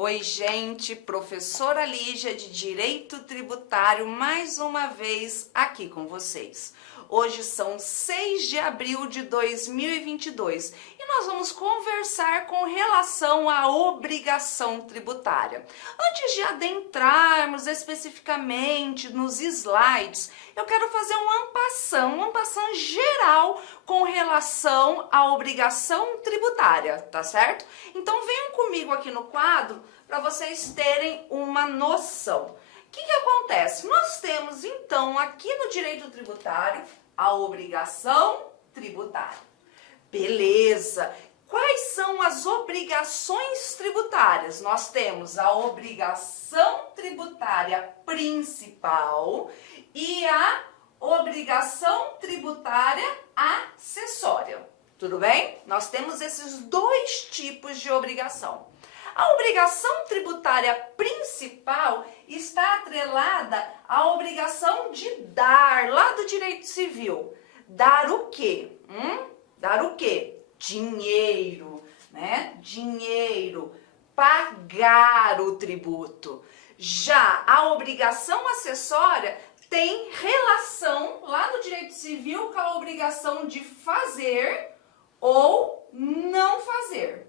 Oi, gente, professora Lígia de Direito Tributário, mais uma vez aqui com vocês. Hoje são 6 de abril de 2022 e nós vamos conversar com relação à obrigação tributária. Antes de adentrarmos especificamente nos slides, eu quero fazer um en passant geral com relação à obrigação tributária, tá certo? Então venham comigo aqui no quadro para vocês terem uma noção. O que acontece? Nós temos, então, aqui no direito tributário, a obrigação tributária. Beleza! Quais são as obrigações tributárias? Nós temos a obrigação tributária principal e a obrigação tributária acessória. Tudo bem? Nós temos esses dois tipos de obrigação. A obrigação tributária principal está atrelada à obrigação de dar, lá do direito civil. Dar o quê? Dar o quê? Dinheiro, né? Dinheiro, pagar o tributo. Já a obrigação acessória tem relação, lá no direito civil, com a obrigação de fazer ou não fazer.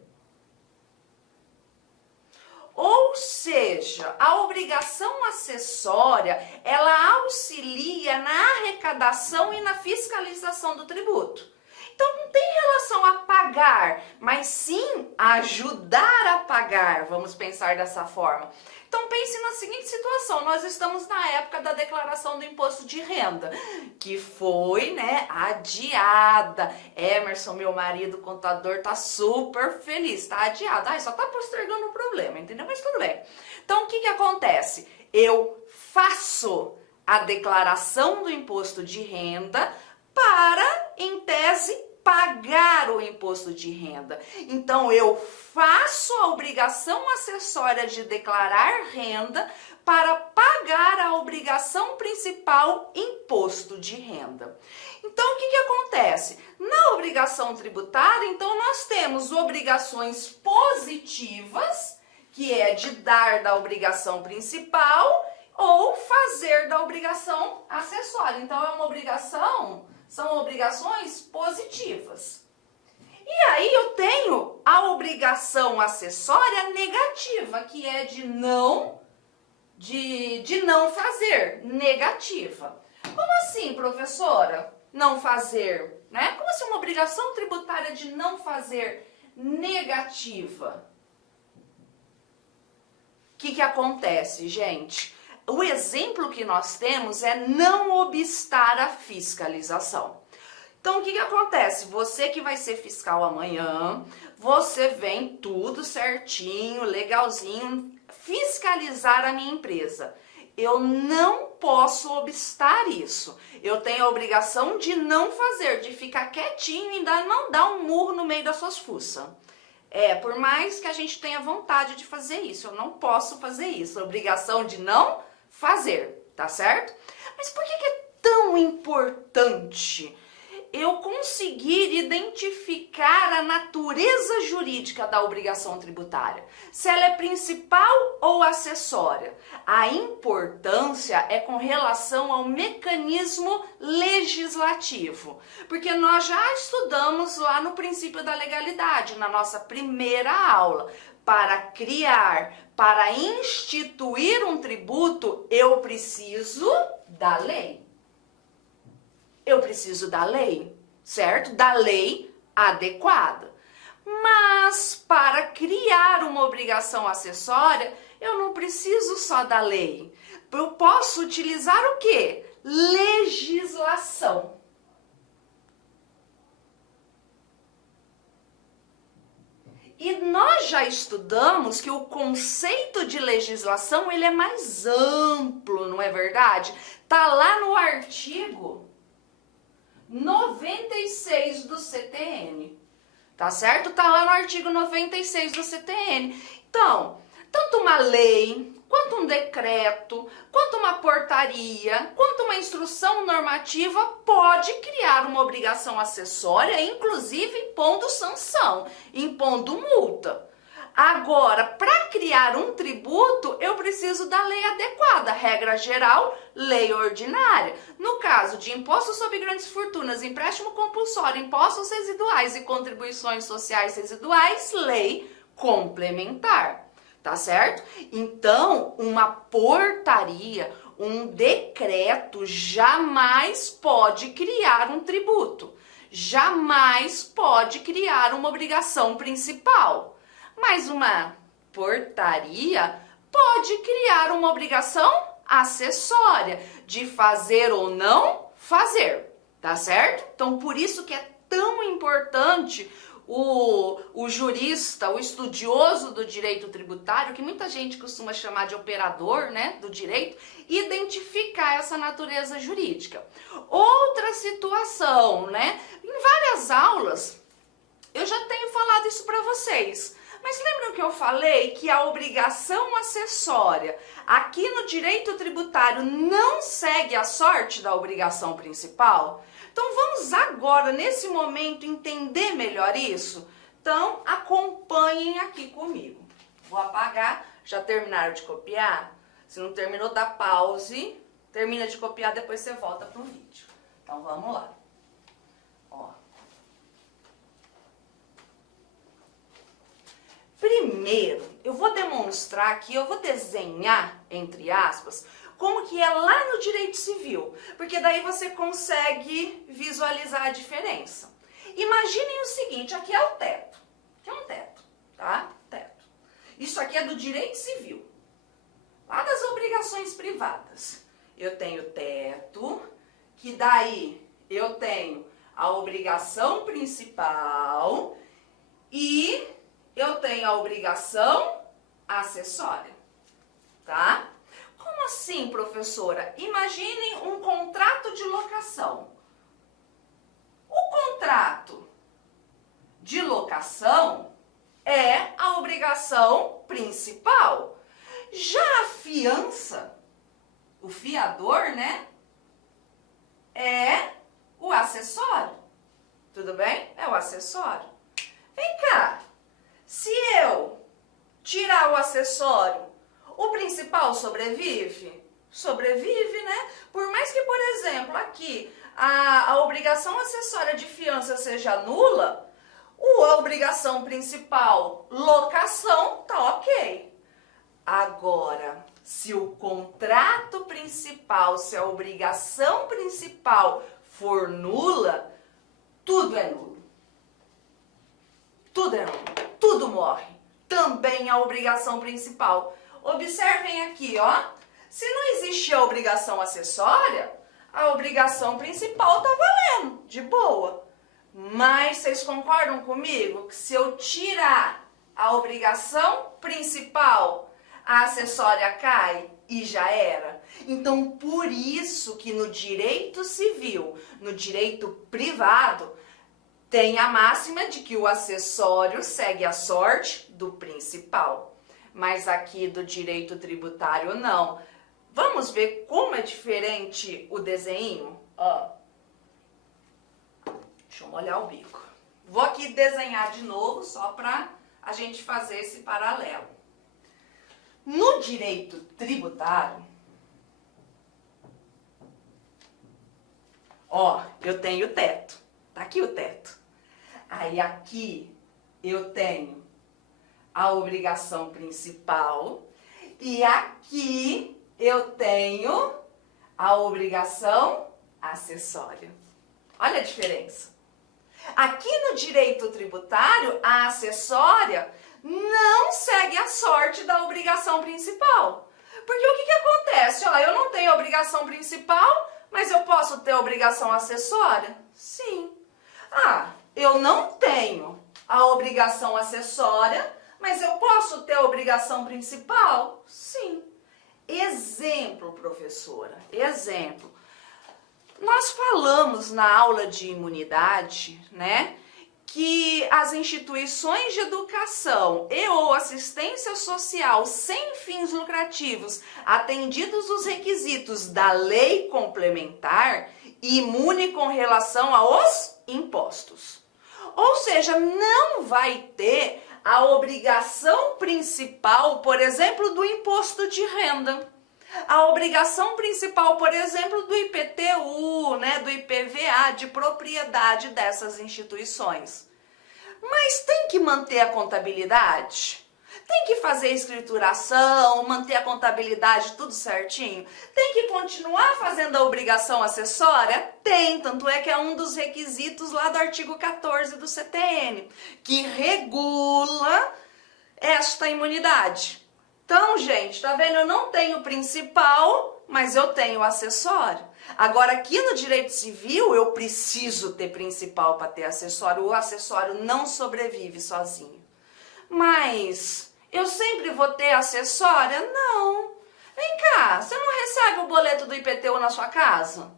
Ou seja, a obrigação acessória, ela auxilia na arrecadação e na fiscalização do tributo. Então, não tem relação a pagar, mas sim ajudar a pagar, vamos pensar dessa forma. Então, pense na seguinte situação, nós estamos na época da declaração do imposto de renda, que foi, adiada. Emerson, meu marido, contador, tá super feliz, tá adiado. Só tá postergando o problema, entendeu? Mas tudo bem. Então, o que acontece? Eu faço a declaração do imposto de renda para, em tese, pagar o imposto de renda. Então, eu faço a obrigação acessória de declarar renda para pagar a obrigação principal, imposto de renda. Então, o que acontece? Na obrigação tributária, então, nós temos obrigações positivas, que é de dar da obrigação principal ou fazer da obrigação acessória. Então, é uma obrigação... São obrigações positivas. E aí eu tenho a obrigação acessória negativa, que é de não fazer, negativa. Como assim, professora? Não fazer, né? Como assim uma obrigação tributária de não fazer negativa? O que acontece, gente? O exemplo que nós temos é não obstar a fiscalização. Então, o que acontece? Você que vai ser fiscal amanhã, você vem tudo certinho, legalzinho, fiscalizar a minha empresa. Eu não posso obstar isso. Eu tenho a obrigação de não fazer, de ficar quietinho e ainda não dar um murro no meio das suas fuças. Por mais que a gente tenha vontade de fazer isso, eu não posso fazer isso. A obrigação de não fazer, tá certo? Mas por que é tão importante eu conseguir identificar a natureza jurídica da obrigação tributária? Se ela é principal ou acessória? A importância é com relação ao mecanismo legislativo, porque nós já estudamos lá no princípio da legalidade, na nossa primeira aula. Para criar, para instituir um tributo, eu preciso da lei. Eu preciso da lei, certo? Da lei adequada. Mas para criar uma obrigação acessória, eu não preciso só da lei. Eu posso utilizar o quê? Legislação. E nós já estudamos que o conceito de legislação ele é mais amplo, não é verdade? Tá lá no artigo 96 do CTN, tá certo? Tá lá no artigo 96 do CTN. Então, tanto uma lei, quanto um decreto, quanto uma portaria, quanto uma instrução normativa pode criar uma obrigação acessória, inclusive impondo sanção, impondo multa. Agora, para criar um tributo, eu preciso da lei adequada, regra geral, lei ordinária. No caso de imposto sobre grandes fortunas, empréstimo compulsório, impostos residuais e contribuições sociais residuais, lei complementar, tá certo? Então, uma portaria, um decreto jamais pode criar um tributo, jamais pode criar uma obrigação principal. Mas uma portaria pode criar uma obrigação acessória de fazer ou não fazer, tá certo? Então, por isso que é tão importante o jurista, o estudioso do direito tributário, que muita gente costuma chamar de operador, né, do direito, identificar essa natureza jurídica. Outra situação, né, em várias aulas eu já tenho falado isso para vocês. Mas lembram que eu falei que a obrigação acessória aqui no direito tributário não segue a sorte da obrigação principal? Então vamos agora, nesse momento, entender melhor isso? Então acompanhem aqui comigo. Vou apagar, já terminaram de copiar? Se não terminou, dá pause, termina de copiar, depois você volta para o vídeo. Então vamos lá. Ó. Primeiro, eu vou demonstrar aqui, eu vou desenhar, entre aspas, como que é lá no direito civil, porque daí você consegue visualizar a diferença. Imaginem o seguinte, aqui é o teto, aqui é um teto, tá? Teto. Isso aqui é do direito civil, lá das obrigações privadas. Eu tenho teto, que daí eu tenho a obrigação principal e eu tenho a obrigação acessória, tá? Como assim, professora? Imaginem um contrato de locação. O contrato de locação é a obrigação principal. Já a fiança, o fiador, né, é o acessório. Tudo bem? É o acessório. Vem cá. Se eu tirar o acessório, o principal sobrevive? Sobrevive, né? Por mais que, por exemplo, aqui a obrigação acessória de fiança seja nula, a obrigação principal, locação, tá ok. Agora, se o contrato principal, se a obrigação principal for nula, tudo é nulo. Tudo é nulo. Tudo morre. Também a obrigação principal. Observem aqui, ó. Se não existe a obrigação acessória, a obrigação principal tá valendo, de boa. Mas vocês concordam comigo que se eu tirar a obrigação principal, a acessória cai e já era? Então, por isso que no direito civil, no direito privado, tem a máxima de que o acessório segue a sorte do principal. Mas aqui do direito tributário não. Vamos ver como é diferente o desenho? Ó. Deixa eu molhar o bico. Vou aqui desenhar de novo, só para a gente fazer esse paralelo. No direito tributário, ó, eu tenho teto. Tá aqui o teto. Aí aqui eu tenho a obrigação principal e aqui eu tenho a obrigação acessória. Olha a diferença. Aqui no direito tributário, a acessória não segue a sorte da obrigação principal. Porque o que acontece? Ó, eu não tenho a obrigação principal, mas eu posso ter a obrigação acessória? Sim. Ah, eu não tenho a obrigação acessória, mas eu posso ter a obrigação principal? Sim. Exemplo, professora, exemplo. Nós falamos na aula de imunidade, né, que as instituições de educação e ou assistência social sem fins lucrativos, atendidos os requisitos da lei complementar, imune com relação aos impostos. Ou seja, não vai ter a obrigação principal, por exemplo, do imposto de renda. A obrigação principal, por exemplo, do IPTU, né, do IPVA, de propriedade dessas instituições. Mas tem que manter a contabilidade? Tem que fazer escrituração, manter a contabilidade tudo certinho? Tem que continuar fazendo a obrigação acessória? Tem, tanto é que é um dos requisitos lá do artigo 14 do CTN, que regula esta imunidade. Então, gente, tá vendo? Eu não tenho o principal, mas eu tenho o acessório. Agora, aqui no direito civil, eu preciso ter principal para ter acessório. O acessório não sobrevive sozinho. Mas eu sempre vou ter acessória? Não. Vem cá, você não recebe o boleto do IPTU na sua casa?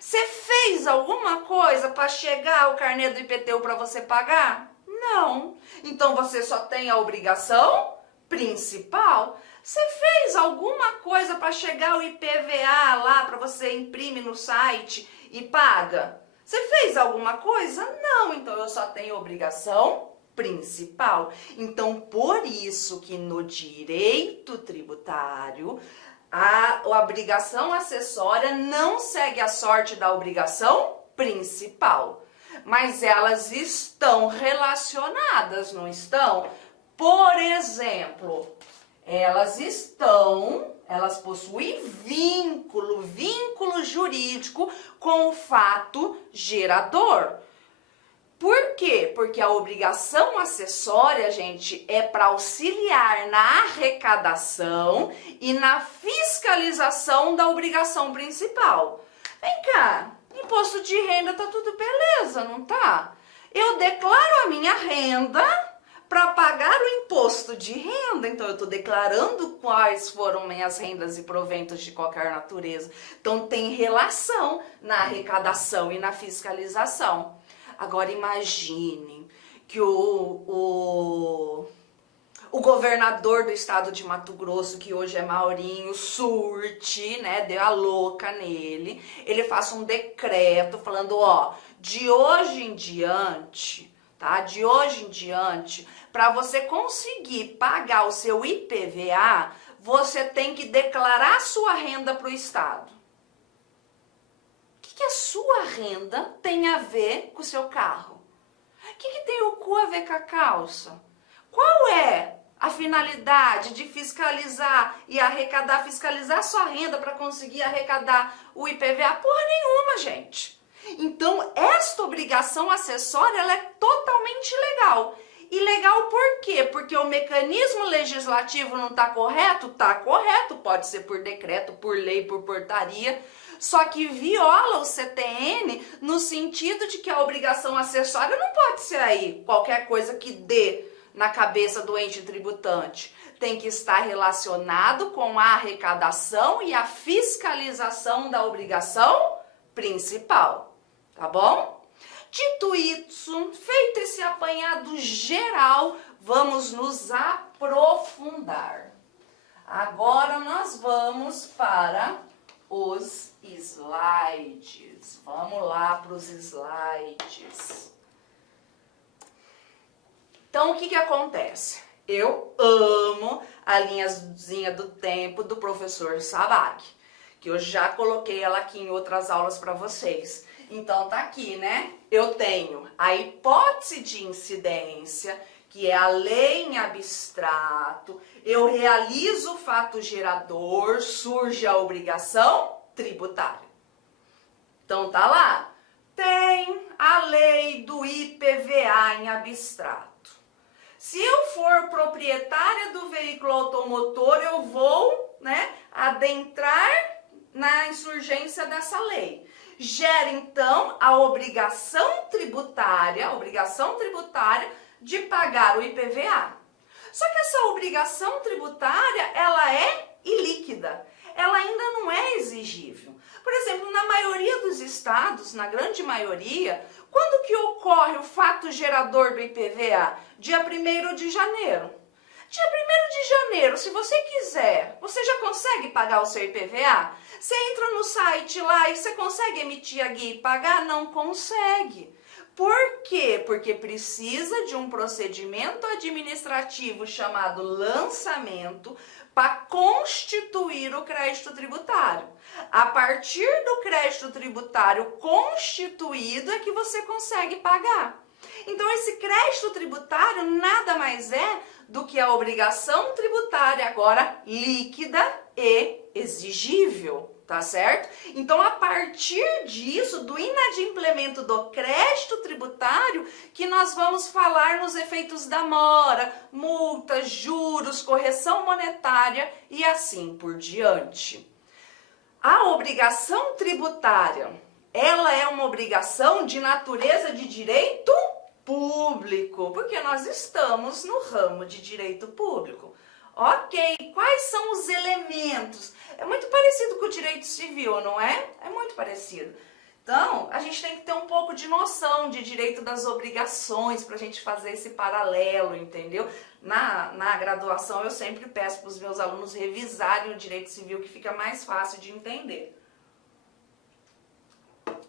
Você fez alguma coisa para chegar o carnê do IPTU para você pagar? Não. Então você só tem a obrigação principal. Você fez alguma coisa para chegar o IPVA lá para você imprime no site e paga? Você fez alguma coisa? Não. Então eu só tenho obrigação principal. Então, por isso que no direito tributário, a obrigação acessória não segue a sorte da obrigação principal. Mas elas estão relacionadas, não estão? Por exemplo, elas possuem vínculo jurídico com o fato gerador. Por quê? Porque a obrigação acessória, gente, é para auxiliar na arrecadação e na fiscalização da obrigação principal. Vem cá, imposto de renda tá tudo beleza, não tá? Eu declaro a minha renda para pagar o imposto de renda, então eu estou declarando quais foram minhas rendas e proventos de qualquer natureza. Então tem relação na arrecadação e na fiscalização. Agora imagine que o governador do estado de Mato Grosso, que hoje é Maurinho, surte, né, deu a louca nele, ele faça um decreto falando, ó, de hoje em diante, tá, de hoje em diante, para você conseguir pagar o seu IPVA, você tem que declarar a sua renda para o estado. O que a sua renda tem a ver com o seu carro? O que tem o cu a ver com a calça? Qual é a finalidade de fiscalizar e arrecadar, fiscalizar a sua renda para conseguir arrecadar o IPVA? Porra nenhuma, gente. Então, esta obrigação acessória, ela é totalmente legal. E legal por quê? Porque o mecanismo legislativo não está correto? Está correto, pode ser por decreto, por lei, por portaria, só que viola o CTN no sentido de que a obrigação acessória não pode ser aí qualquer coisa que dê na cabeça do ente tributante. Tem que estar relacionado com a arrecadação e a fiscalização da obrigação principal, tá bom? Dito isso, feito esse apanhado geral, vamos nos aprofundar. Agora nós vamos para os slides. Vamos lá para os slides. Então, o que acontece? Eu amo a linhazinha do tempo do professor Sabag, que eu já coloquei ela aqui em outras aulas para vocês. Então, tá aqui, né? Eu tenho a hipótese de incidência, que é a lei em abstrato. Eu realizo o fato gerador, surge a obrigação tributária. Então, tá lá. Tem a lei do IPVA em abstrato. Se eu for proprietária do veículo automotor, eu vou, né, adentrar na insurgência dessa lei. Gera, então, a obrigação tributária de pagar o IPVA. Só que essa obrigação tributária, ela é ilíquida. Ela ainda não é exigível. Por exemplo, na maioria dos estados, na grande maioria, quando que ocorre o fato gerador do IPVA? Dia 1º de janeiro. Dia 1º de janeiro, se você quiser, você já consegue pagar o seu IPVA? Você entra no site lá e você consegue emitir a guia e pagar? Não consegue. Por quê? Porque precisa de um procedimento administrativo chamado lançamento para constituir o crédito tributário. A partir do crédito tributário constituído é que você consegue pagar. Então, esse crédito tributário nada mais é do que a obrigação tributária agora líquida e exigível, tá certo? Então, a partir disso, do inadimplemento do crédito tributário, que nós vamos falar nos efeitos da mora, multas, juros, correção monetária e assim por diante. A obrigação tributária, ela é uma obrigação de natureza de direito público, porque nós estamos no ramo de direito público. Ok, quais são os elementos? É muito parecido com o direito civil, não é? É muito parecido. Então, a gente tem que ter um pouco de noção de direito das obrigações para a gente fazer esse paralelo, entendeu? Na graduação, eu sempre peço para os meus alunos revisarem o direito civil, que fica mais fácil de entender.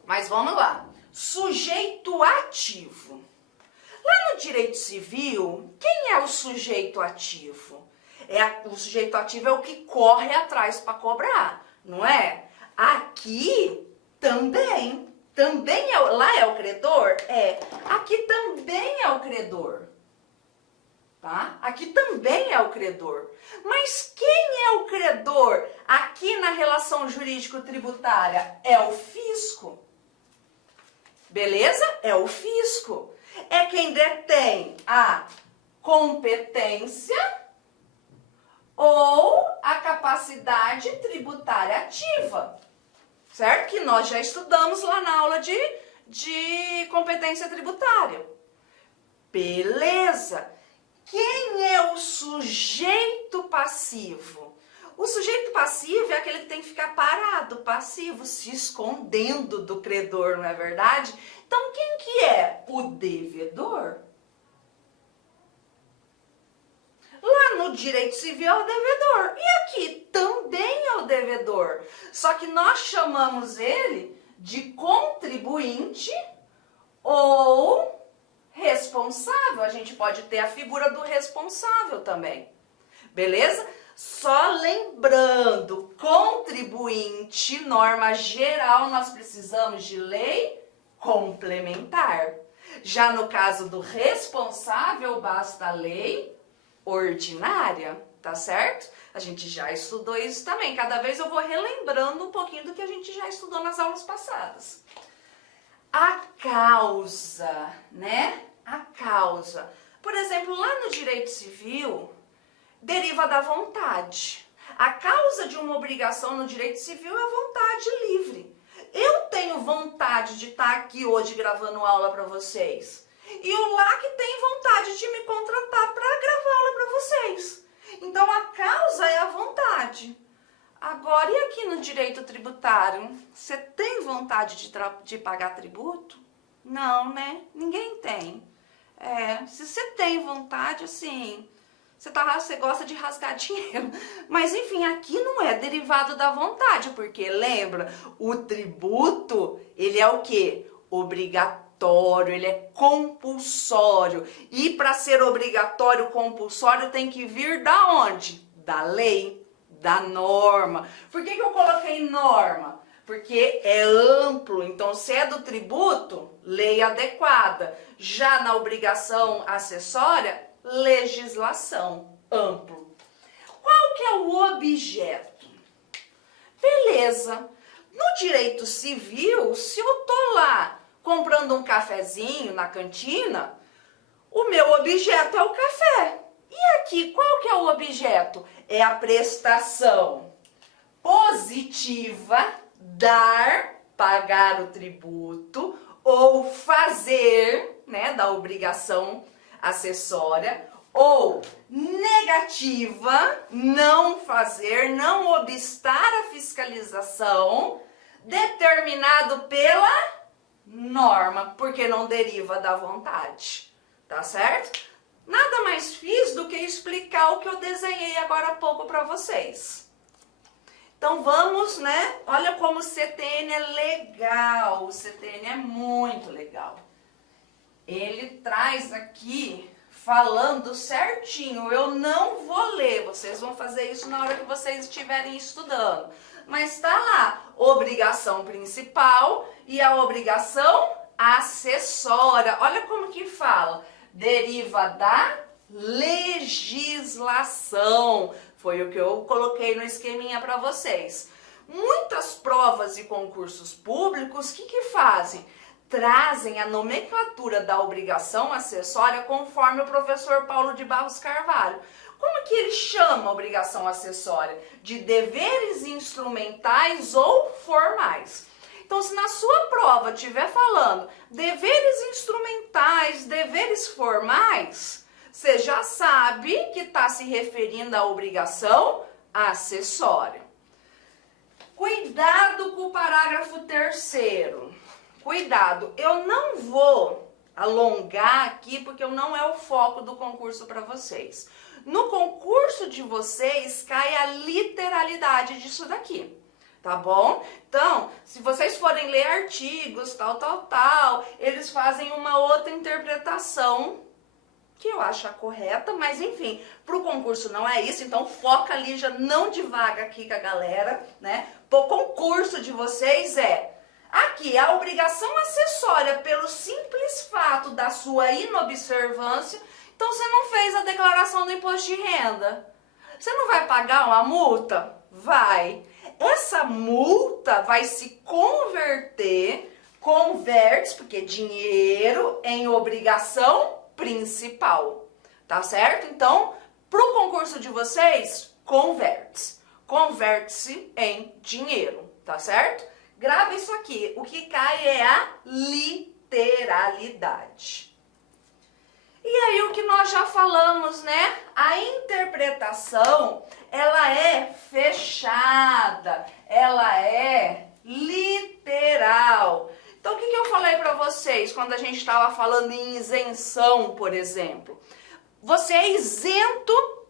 Mas vamos lá. Sujeito ativo. Lá no direito civil, quem é o sujeito ativo? O sujeito ativo é o que corre atrás para cobrar, não é? Aqui também lá é o credor? É. Aqui também é o credor, tá? Aqui também é o credor. Mas quem é o credor aqui na relação jurídico-tributária? É o fisco. Beleza? É o fisco. É quem detém a competência ou a capacidade tributária ativa, certo? Que nós já estudamos lá na aula de competência tributária. Beleza. Quem é o sujeito passivo? O sujeito passivo é aquele que tem que ficar parado, passivo, se escondendo do credor, não é verdade? Então, quem que é? O devedor. Lá no direito civil é o devedor. E aqui também é o devedor. Só que nós chamamos ele de contribuinte ou responsável. A gente pode ter a figura do responsável também. Beleza? Só lembrando, contribuinte, norma geral, nós precisamos de lei complementar. Já no caso do responsável, basta a lei ordinária, tá certo? A gente já estudou isso também. Cada vez eu vou relembrando um pouquinho do que a gente já estudou nas aulas passadas. A causa, né? A causa. Por exemplo, lá no direito civil, deriva da vontade. A causa de uma obrigação no direito civil é a vontade livre. Eu tenho vontade de estar aqui hoje gravando aula para vocês. E o LAC tem vontade de me contratar para gravar aula para vocês. Então, a causa é a vontade. Agora, e aqui no direito tributário? Você tem vontade de pagar tributo? Não, né? Ninguém tem. Se você tem vontade, assim, você gosta de rasgar dinheiro. Mas, enfim, aqui não é derivado da vontade, porque, lembra, o tributo, ele é o quê? Obrigatório, ele é compulsório. E para ser obrigatório, compulsório, tem que vir da onde? Da lei, da norma. Por que eu coloquei norma? Porque é amplo, então se é do tributo, lei adequada. Já na obrigação acessória, legislação, amplo. Qual que é o objeto? Beleza. No direito civil, se eu tô lá comprando um cafezinho na cantina, o meu objeto é o café. E aqui, qual que é o objeto? É a prestação positiva, dar, pagar o tributo, ou fazer, né, da obrigação acessória, ou negativa, não fazer, não obstar a fiscalização, determinado pela norma, porque não deriva da vontade, tá certo? Nada mais fiz do que explicar o que eu desenhei agora há pouco para vocês. Então vamos, né? Olha como o CTN é legal, o CTN é muito legal. ele traz aqui falando certinho. Eu não vou ler, vocês vão fazer isso na hora que vocês estiverem estudando. Mas tá lá, obrigação principal e a obrigação acessória. Olha como que fala. Deriva da legislação. Foi o que eu coloquei no esqueminha para vocês. Muitas provas e concursos públicos, o que fazem? Trazem a nomenclatura da obrigação acessória conforme o professor Paulo de Barros Carvalho. Como que ele chama a obrigação acessória? De deveres instrumentais ou formais. Então, se na sua prova estiver falando deveres instrumentais, deveres formais, você já sabe que está se referindo à obrigação acessória. Cuidado com o parágrafo 3º. Cuidado, eu não vou alongar aqui porque não é o foco do concurso para vocês. No concurso de vocês cai a literalidade disso daqui, tá bom? Então, se vocês forem ler artigos, tal, eles fazem uma outra interpretação que eu acho a correta, mas enfim, para o concurso não é isso, então foca, Lígia, não divaga aqui com a galera, né? O concurso de vocês é aqui, a obrigação acessória pelo simples fato da sua inobservância. Então, você não fez a declaração do imposto de renda. Você não vai pagar uma multa? Vai. Essa multa vai se converte, porque dinheiro em obrigação principal. Tá certo? Então, para o concurso de vocês, converte-se em dinheiro. Tá certo? Grava isso aqui. O que cai é a literalidade. E aí o que nós já falamos, né? A interpretação, ela é fechada, ela é literal. Então o que eu falei para vocês quando a gente estava falando em isenção, por exemplo? Você é isento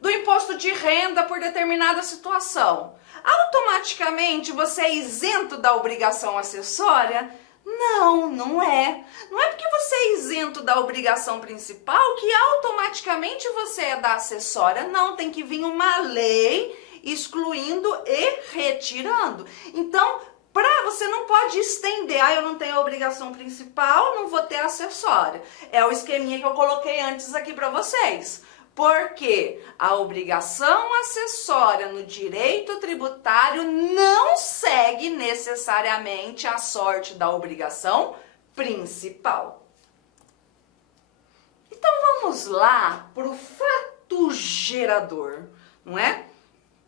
do imposto de renda por determinada situação. Automaticamente você é isento da obrigação acessória? Não, não é. Não é porque você é isento da obrigação principal que automaticamente você é da acessória. Não, tem que vir uma lei excluindo e retirando. Então, você não pode estender, eu não tenho a obrigação principal, não vou ter acessória. É o esqueminha que eu coloquei antes aqui para vocês. Porque a obrigação acessória no direito tributário não segue necessariamente a sorte da obrigação principal. Então vamos lá para o fato gerador, não é?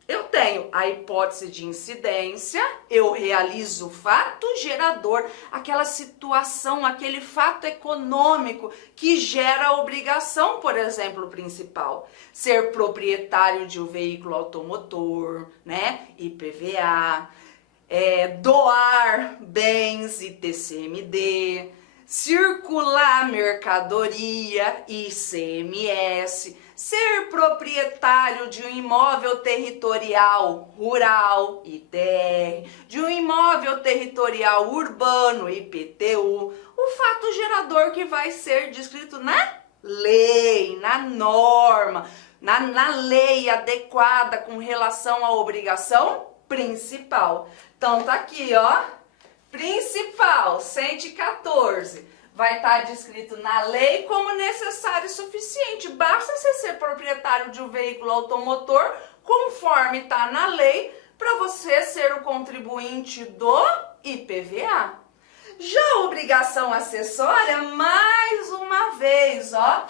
Eu tenho a hipótese de incidência, eu realizo o fato gerador, aquela situação, aquele fato econômico que gera a obrigação, por exemplo, principal. Ser proprietário de um veículo automotor, né? IPVA, doar bens, ITCMD, circular mercadoria, ICMS, ser proprietário de um imóvel territorial rural, ITR, de um imóvel territorial urbano, IPTU, o fato gerador que vai ser descrito na lei, na norma, na lei adequada com relação à obrigação principal. Então tá aqui, ó, principal, 114. Vai estar descrito na lei como necessário e suficiente. Basta você ser proprietário de um veículo automotor, conforme está na lei, para você ser o contribuinte do IPVA. Já a obrigação acessória, mais uma vez, ó,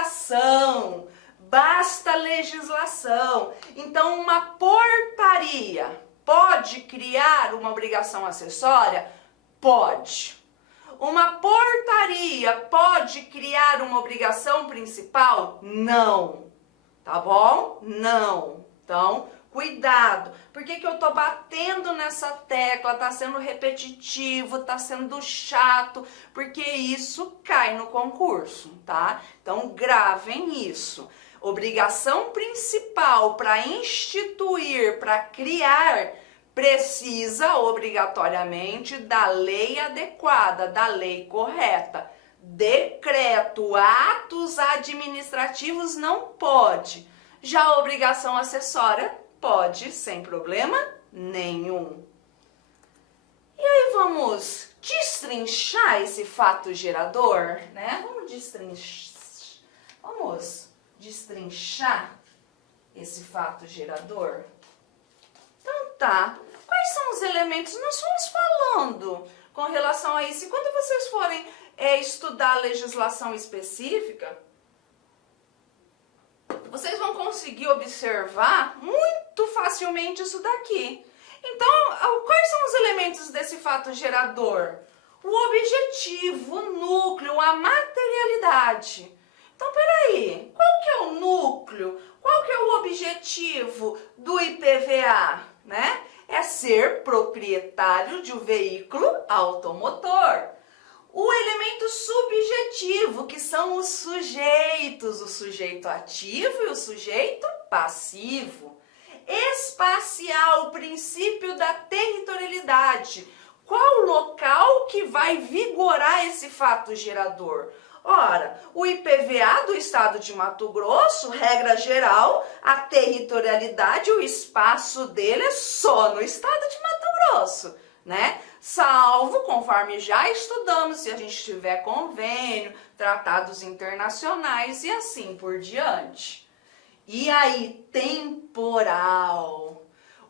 legislação. Basta legislação. Então, uma portaria pode criar uma obrigação acessória? Pode. Uma portaria pode criar uma obrigação principal? Não. Tá bom? Não. Então, cuidado. Por que eu tô batendo nessa tecla? Tá sendo repetitivo, tá sendo chato, porque isso cai no concurso, tá? Então, gravem isso. Obrigação principal para instituir, para criar, precisa obrigatoriamente da lei adequada, da lei correta. Decreto, atos administrativos não pode. Já a obrigação acessória pode, sem problema nenhum. E aí vamos destrinchar esse fato gerador, né? Vamos destrinchar esse fato gerador. Então tá, quais são os elementos? Nós fomos falando com relação a isso. E quando vocês forem estudar a legislação específica, vocês vão conseguir observar muito facilmente isso daqui. Então, quais são os elementos desse fato gerador? O objetivo, o núcleo, a materialidade. Então, peraí, qual que é o núcleo? Qual que é o objetivo do IPVA, né? É ser proprietário de um veículo automotor. O elemento subjetivo, que são os sujeitos, o sujeito ativo e o sujeito passivo. Espacial, o princípio da territorialidade. Qual local que vai vigorar esse fato gerador? Ora, o IPVA do estado de Mato Grosso, regra geral, a territorialidade, o espaço dele é só no estado de Mato Grosso, né? Salvo, conforme já estudamos, se a gente tiver convênio, tratados internacionais e assim por diante. E aí, temporal,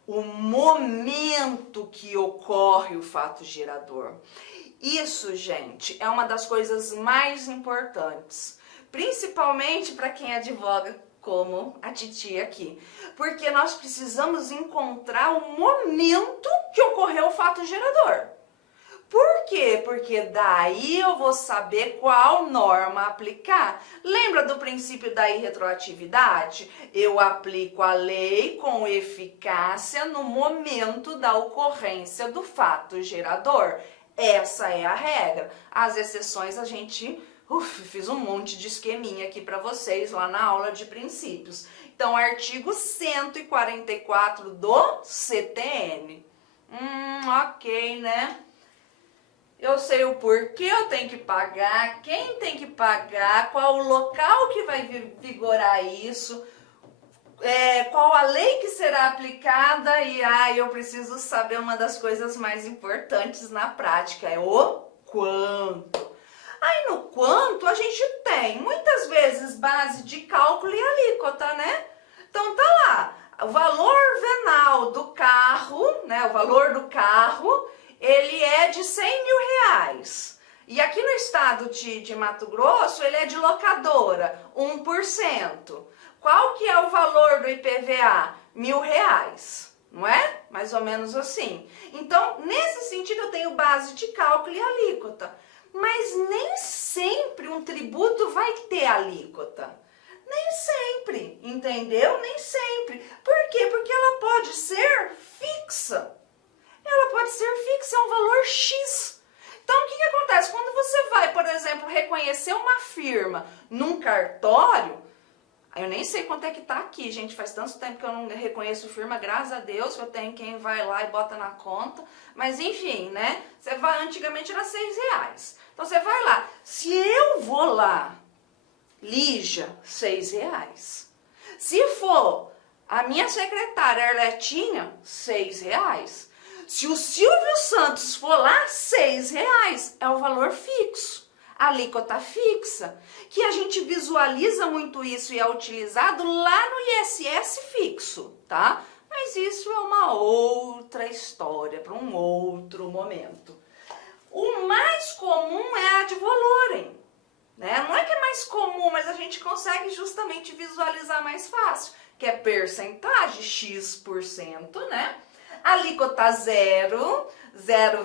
o momento que ocorre o fato gerador. Isso, gente, é uma das coisas mais importantes, principalmente para quem advoga, como a titia aqui, porque nós precisamos encontrar o momento que ocorreu o fato gerador. Por quê? Porque daí eu vou saber qual norma aplicar. Lembra do princípio da irretroatividade? Eu aplico a lei com eficácia no momento da ocorrência do fato gerador. Essa é a regra. As exceções a gente... fiz um monte de esqueminha aqui para vocês lá na aula de princípios. Então, artigo 144 do CTN. Ok, né? Eu sei o porquê eu tenho que pagar, quem tem que pagar, qual o local que vai vigorar isso, qual a lei que será aplicada e eu preciso saber uma das coisas mais importantes na prática, é o quanto. Aí no quanto a gente tem muitas vezes base de cálculo e alíquota, né? Então tá lá, o valor venal do carro, né? O valor do carro, ele é de 100 mil reais. E aqui no estado de Mato Grosso, ele é de locadora, 1%. Qual que é o valor do IPVA? R$1.000, não é? Mais ou menos assim. Então, nesse sentido, eu tenho base de cálculo e alíquota. Mas nem sempre um tributo vai ter alíquota. Nem sempre, entendeu? Nem sempre. Por quê? Porque ela pode ser fixa. Ela pode ser fixa, é um valor X. Então, o que acontece? Quando você vai, por exemplo, reconhecer uma firma num cartório, eu nem sei quanto é que tá aqui, gente, faz tanto tempo que eu não reconheço firma, graças a Deus que eu tenho quem vai lá e bota na conta, mas enfim, né? Você vai, antigamente era R$6. Então, você vai lá, se eu vou lá, Lígia, R$6. Se for a minha secretária Arletinha, R$6. Se o Silvio Santos for lá, R$6 é o valor fixo, a alíquota fixa, que a gente visualiza muito isso e é utilizado lá no ISS fixo, tá? Mas isso é uma outra história, para um outro momento. O mais comum é a ad valorem, né? Não é que é mais comum, mas a gente consegue justamente visualizar mais fácil, que é percentagem, X%, né? Alíquota zero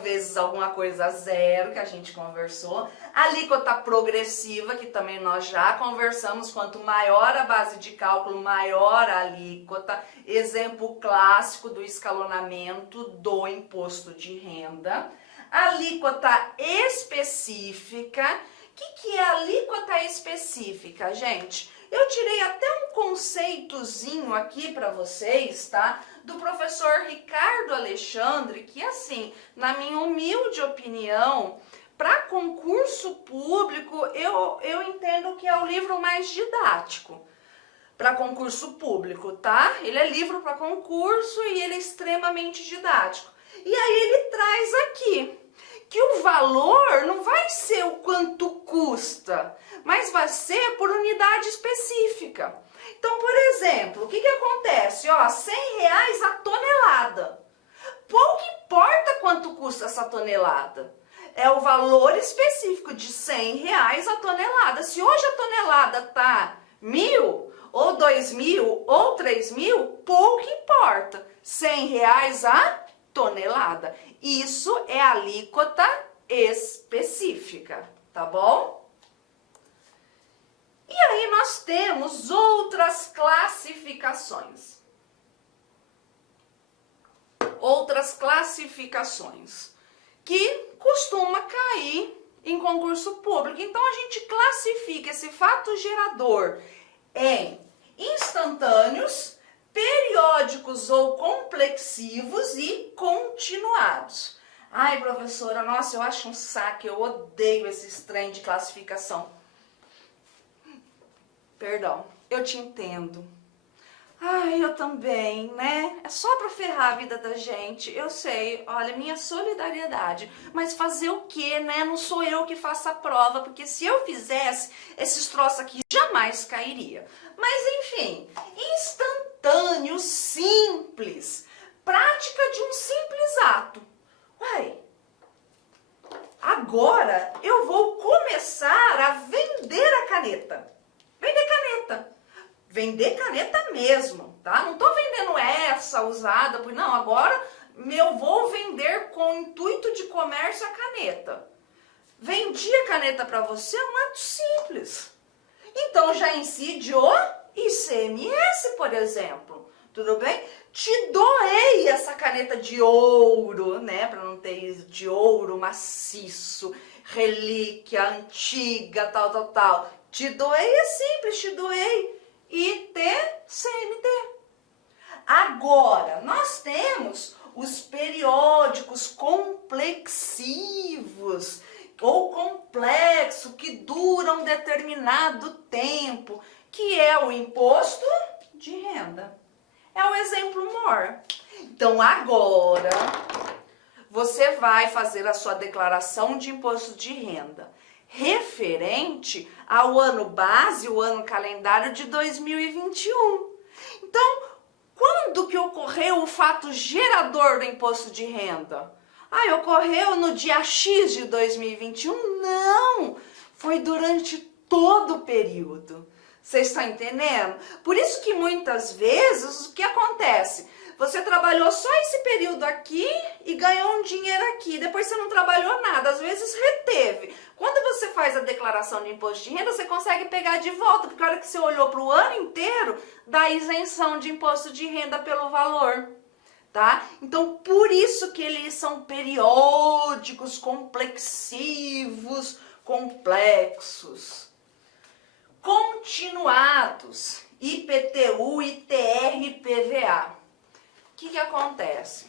vezes alguma coisa zero, que a gente conversou. Alíquota progressiva, que também nós já conversamos, quanto maior a base de cálculo, maior a alíquota. Exemplo clássico do escalonamento do imposto de renda. Alíquota específica. O que é alíquota específica, gente? Eu tirei até um conceitozinho aqui para vocês, tá? Do professor Ricardo Alexandre, que assim, na minha humilde opinião, para concurso público, eu entendo que é o livro mais didático para concurso público, tá? Ele é livro para concurso e ele é extremamente didático. E aí ele traz aqui que o valor não vai ser o quanto custa, mas vai ser por unidade específica. Então, por exemplo, o que acontece? Ó, R$100 a tonelada. Pouco importa quanto custa essa tonelada. É o valor específico de R$100 a tonelada. Se hoje a tonelada tá 1.000, ou 2.000, ou 3.000, pouco importa. R$100 a tonelada. Isso é alíquota específica, tá bom? E aí nós temos outras classificações. Outras classificações que costuma cair em concurso público. Então a gente classifica esse fato gerador em instantâneos, periódicos ou complexivos e continuados. Ai, professora, nossa, eu acho um saco, eu odeio esses trem de classificação. Perdão, eu te entendo. Ai, eu também, né? É só pra ferrar a vida da gente, eu sei, olha, minha solidariedade. Mas fazer o quê, né? Não sou eu que faço a prova, porque se eu fizesse, esses troços aqui jamais cairia. Mas enfim, instantâneo, simples, prática de um simples ato. Uai, agora eu vou começar a vender a caneta. Vender caneta. Vender caneta mesmo, tá? Não tô vendendo essa usada, não, agora eu vou vender com o intuito de comércio a caneta. Vendi a caneta para você, é um ato simples. Então já incide o ICMS, por exemplo, tudo bem? Te doei essa caneta de ouro, né? Para não ter de ouro maciço, relíquia antiga, tal. Te doei é simples, te doei. ITCMD. Agora, nós temos os periódicos complexivos ou complexo que duram determinado tempo, que é o imposto de renda. É o exemplo maior. Então, agora, você vai fazer a sua declaração de imposto de renda referente ao ano base, o ano calendário de 2021. Então, quando que ocorreu o fato gerador do imposto de renda? Ah, ocorreu no dia X de 2021? Não! Foi durante todo o período. Vocês estão entendendo? Por isso que muitas vezes, o que acontece? Você trabalhou só esse período aqui e ganhou um dinheiro aqui. Depois você não trabalhou nada, às vezes reteve. Quando você faz a declaração de imposto de renda, você consegue pegar de volta, porque a hora que você olhou para o ano inteiro, dá isenção de imposto de renda pelo valor. Tá? Então, por isso que eles são periódicos, complexivos, complexos. Continuados, IPTU, ITR, IPVA. O que acontece?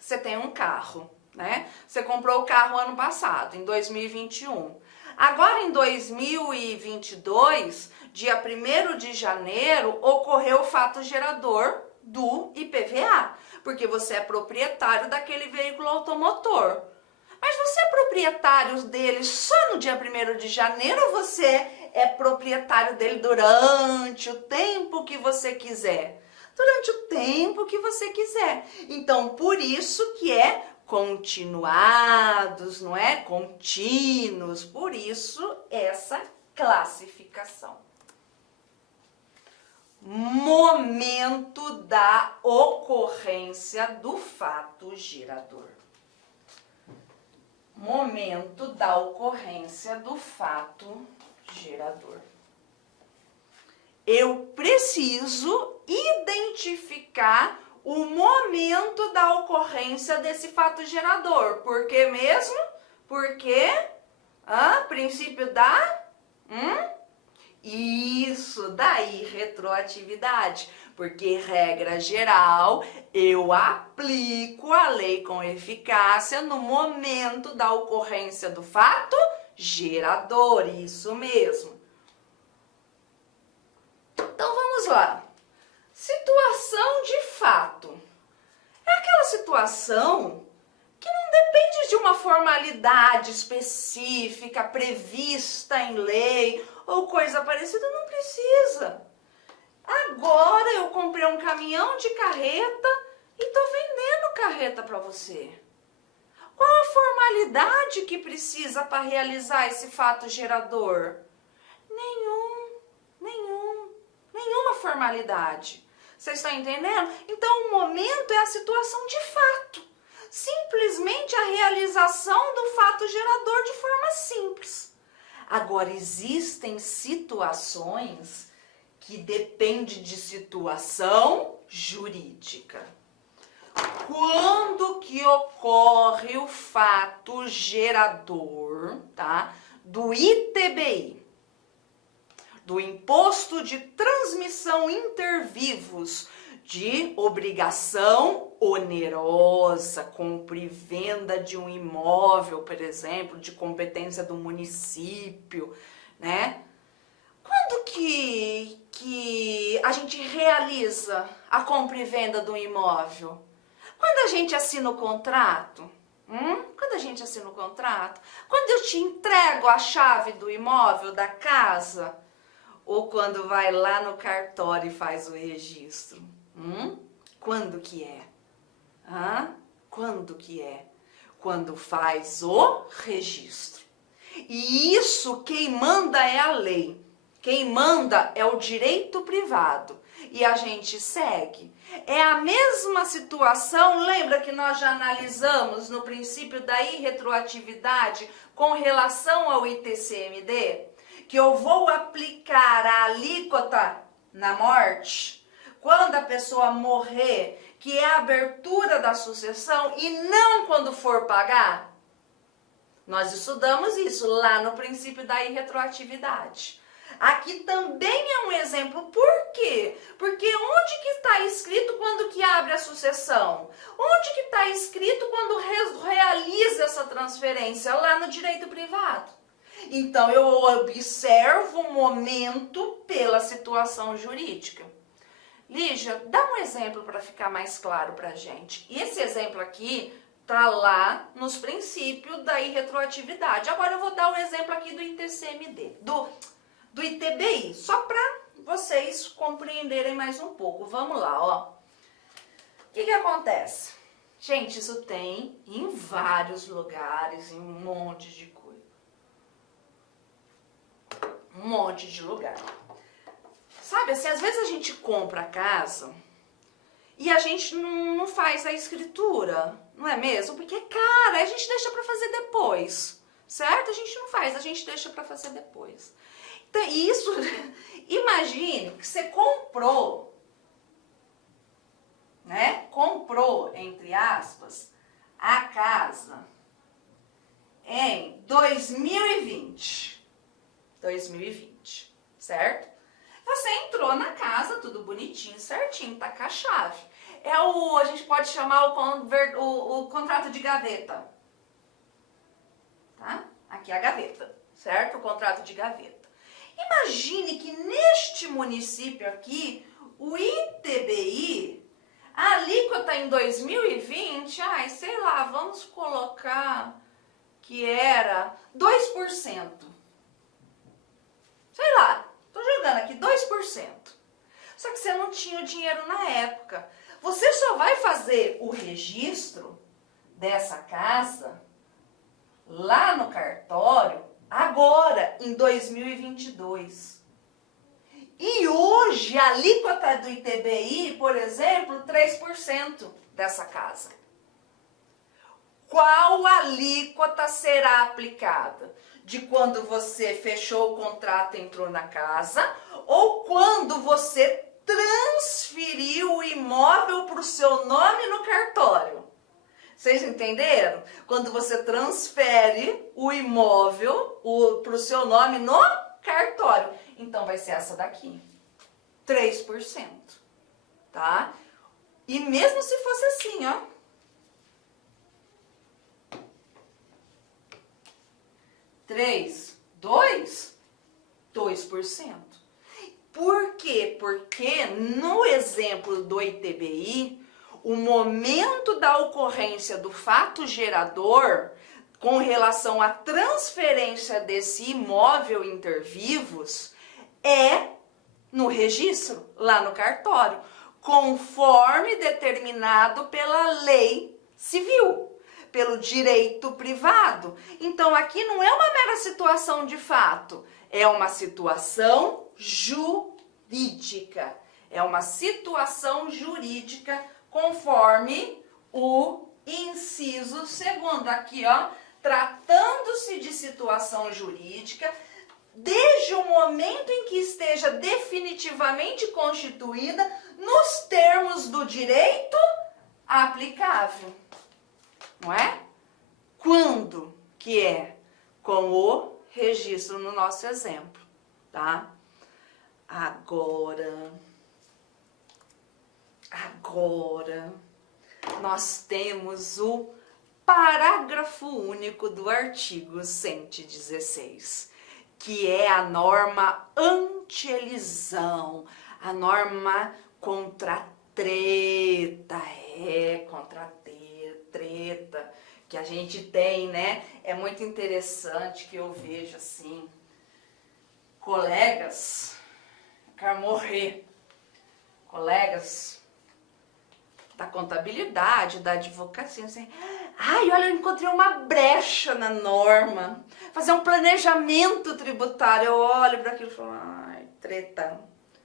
Você tem um carro, né? Você comprou o carro ano passado, em 2021. Agora, em 2022, dia 1º de janeiro, ocorreu o fato gerador do IPVA, porque você é proprietário daquele veículo automotor. Mas você é proprietário dele só no dia 1º de janeiro ou você é proprietário dele durante o tempo que você quiser? Durante o tempo que você quiser. Então, por isso que é continuados, não é? Contínuos. Por isso, essa classificação. Momento da ocorrência do fato gerador. Momento da ocorrência do fato gerador. Eu preciso identificar o momento da ocorrência desse fato gerador. Por que mesmo? Porque princípio da... Isso. principio da irretroatividade, porque, regra geral, eu aplico a lei com eficácia no momento da ocorrência do fato gerador, isso mesmo. Então, vamos lá. Situação de fato. É aquela situação que não depende de uma formalidade específica, prevista em lei ou coisa parecida, não precisa. Agora eu comprei um caminhão de carreta e estou vendendo carreta para você. Qual a formalidade que precisa para realizar esse fato gerador? Nenhuma formalidade. Vocês estão entendendo? Então o momento é a situação de fato. Simplesmente a realização do fato gerador de forma simples. Agora, existem situações que dependem de situação jurídica. Quando que ocorre o fato gerador, tá, do ITBI, do Imposto de Transmissão Intervivos, de obrigação onerosa, compra e venda de um imóvel, por exemplo, de competência do município, né? Quando que a gente realiza a compra e venda do imóvel? Quando a gente assina o contrato? Quando a gente assina o contrato? Quando eu te entrego a chave do imóvel, da casa? Ou quando vai lá no cartório e faz o registro? Quando que é? Quando que é? Quando faz o registro. E isso quem manda é a lei. Quem manda é o direito privado. E a gente segue. É a mesma situação, lembra que nós já analisamos no princípio da irretroatividade com relação ao ITCMD? Que eu vou aplicar a alíquota na morte quando a pessoa morrer, que é a abertura da sucessão, e não quando for pagar? Nós estudamos isso lá no princípio da irretroatividade. Aqui também é um exemplo. Por quê? Porque onde que está escrito quando que abre a sucessão? Onde que está escrito quando realiza essa transferência? Lá no direito privado. Então, eu observo o momento pela situação jurídica. Lígia, dá um exemplo para ficar mais claro para a gente. E esse exemplo aqui está lá nos princípios da irretroatividade. Agora eu vou dar o exemplo aqui do ITCMD, do ITBI, só para vocês compreenderem mais um pouco. Vamos lá, ó. O que acontece? Gente, isso tem em vários lugares, em um monte de coisa. Um monte de lugar. Sabe, assim, às vezes a gente compra a casa e a gente não faz a escritura, não é mesmo? Porque é cara, a gente deixa para fazer depois, certo? A gente não faz, a gente deixa para fazer depois. Então, isso, imagine que você comprou, né? Comprou, entre aspas, a casa em 2020, certo? Você entrou na casa, tudo bonitinho, certinho, tá com a chave. A gente pode chamar o contrato de gaveta, tá? Aqui é a gaveta, certo? O contrato de gaveta. Imagine que neste município aqui, o ITBI, a alíquota em 2020, sei lá, vamos colocar que era 2%. Sei lá, tô jogando aqui 2%. Só que você não tinha o dinheiro na época. Você só vai fazer o registro dessa casa lá no cartório agora, em 2022. E hoje a alíquota do ITBI, por exemplo, 3% dessa casa. Qual alíquota será aplicada? De quando você fechou o contrato e entrou na casa, ou quando você transferiu o imóvel para o seu nome no cartório? Vocês entenderam? Quando você transfere o imóvel para o seu nome no cartório. Então vai ser essa daqui. 3%, tá? E mesmo se fosse assim, ó, 3, 2%. Por quê? Porque no exemplo do ITBI, o momento da ocorrência do fato gerador com relação à transferência desse imóvel intervivos é no registro, lá no cartório, conforme determinado pela lei civil, pelo direito privado. Então aqui não é uma mera situação de fato, é uma situação jurídica. É uma situação jurídica conforme o inciso 2º. Aqui, ó, tratando-se de situação jurídica, desde o momento em que esteja definitivamente constituída nos termos do direito aplicável. Não é? Quando que é? Com o registro no nosso exemplo, tá? Agora, nós temos o parágrafo único do artigo 116, que é a norma anti-elisão, a norma contra treta, contra treta que a gente tem, né? É muito interessante que eu vejo assim, colegas, eu quero morrer, colegas da contabilidade, da advocacia, assim, ai, olha, eu encontrei uma brecha na norma, fazer um planejamento tributário, eu olho para aquilo e falo, ai, treta,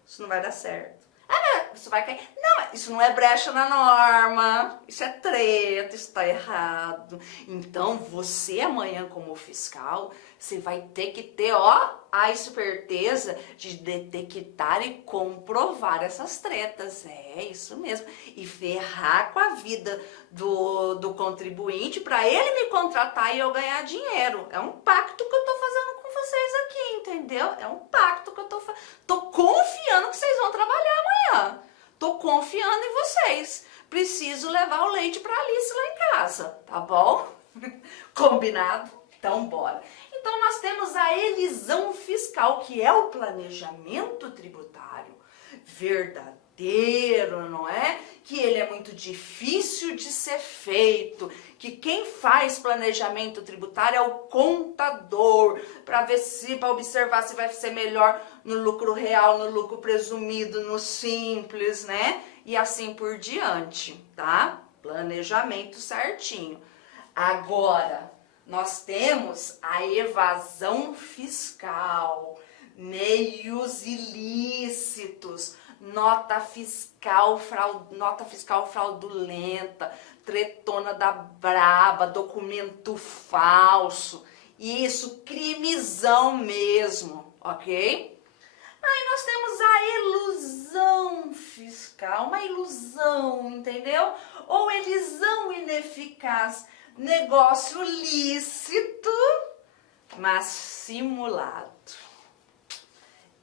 isso não vai dar certo. Ah, isso vai cair. Não, isso não é brecha na norma, isso é treta, isso está errado. Então, você amanhã como fiscal, você vai ter que ter, ó, a esperteza de detectar e comprovar essas tretas. É isso mesmo. E ferrar com a vida do contribuinte para ele me contratar e eu ganhar dinheiro. É um pacto que eu tô fazendo com vocês aqui, entendeu? É um pacto que eu tô fazendo. Tô confiando que vocês vão trabalhar amanhã. Tô confiando em vocês. Preciso levar o leite pra Alice lá em casa, tá bom? Combinado? Então, bora. Então, nós temos a elisão fiscal, que é o planejamento tributário verdadeiro, não é? Que ele é muito difícil de ser feito, que quem faz planejamento tributário é o contador, para observar se vai ser melhor no lucro real, no lucro presumido, no simples, né? E assim por diante, tá? Planejamento certinho. Agora, nós temos a evasão fiscal, meios ilícitos, nota fiscal fraudulenta, tretona da braba, documento falso, isso, crimezão mesmo, ok? Aí nós temos a ilusão fiscal, uma ilusão, entendeu? Ou elisão ineficaz, negócio lícito, mas simulado.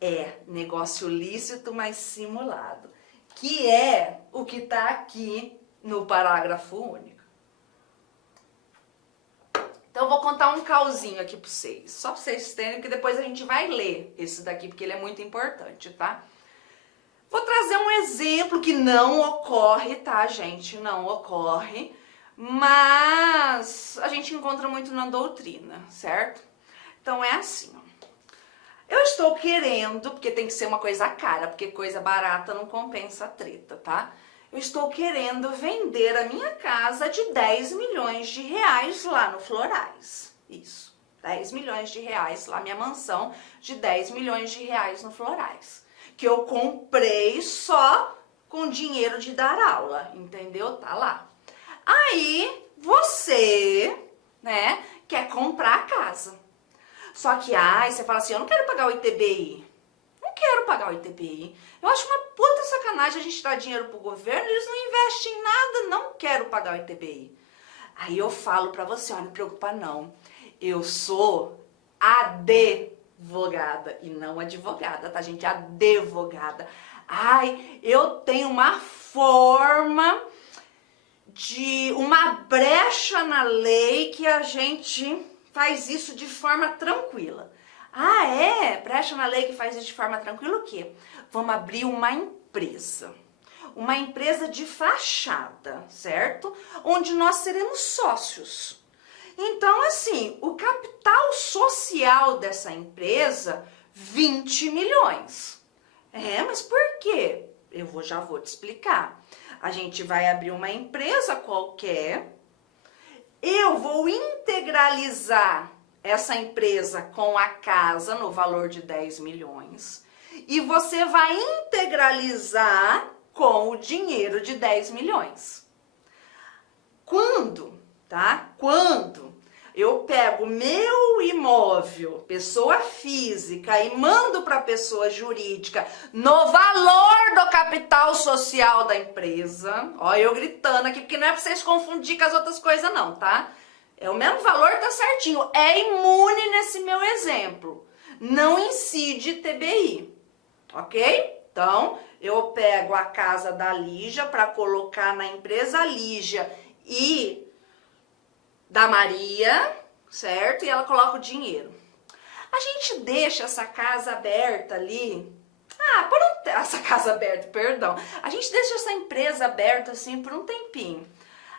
É, negócio lícito, mas simulado, que é o que está aqui no parágrafo único. Então, eu vou contar um causinho aqui para vocês, só para vocês terem, que depois a gente vai ler esse daqui, porque ele é muito importante, tá? Vou trazer um exemplo que não ocorre, tá, gente? Não ocorre, mas a gente encontra muito na doutrina, certo? Então, é assim, ó. Eu estou querendo, porque tem que ser uma coisa cara, porque coisa barata não compensa a treta, tá? Eu estou querendo vender a minha casa de 10 milhões de reais lá no Florais. Isso, 10 milhões de reais lá, minha mansão de 10 milhões de reais no Florais. Que eu comprei só com dinheiro de dar aula, entendeu? Tá lá. Aí, você, né, quer comprar a casa. Só que, você fala assim, eu não quero pagar o ITBI. Não quero pagar o ITBI. Eu acho uma puta sacanagem a gente dar dinheiro pro governo, eles não investem em nada, não quero pagar o ITBI. Aí eu falo pra você, olha, não preocupa não. Eu sou advogada. advogada e não advogada, tá, gente? Advogada. Ai, eu tenho uma forma de uma brecha na lei que a gente faz isso de forma tranquila. Ah, é? Brecha na lei que faz isso de forma tranquila o quê? Vamos abrir uma empresa. Uma empresa de fachada, certo? Onde nós seremos sócios. Então, assim, o capital social dessa empresa, 20 milhões. É, mas por quê? Já vou te explicar. A gente vai abrir uma empresa qualquer, eu vou integralizar essa empresa com a casa no valor de 10 milhões e você vai integralizar com o dinheiro de 10 milhões. Quando eu pego meu imóvel, pessoa física, e mando para a pessoa jurídica no valor do capital social da empresa, ó, eu gritando aqui, porque não é para vocês confundir com as outras coisas não, tá? É o mesmo valor, tá certinho, é imune nesse meu exemplo, não incide TBI, ok? Então, eu pego a casa da Lígia para colocar na empresa Lígia e da Maria, certo? E ela coloca o dinheiro. A gente deixa essa casa aberta ali. Essa casa aberta, perdão. A gente deixa essa empresa aberta assim por um tempinho.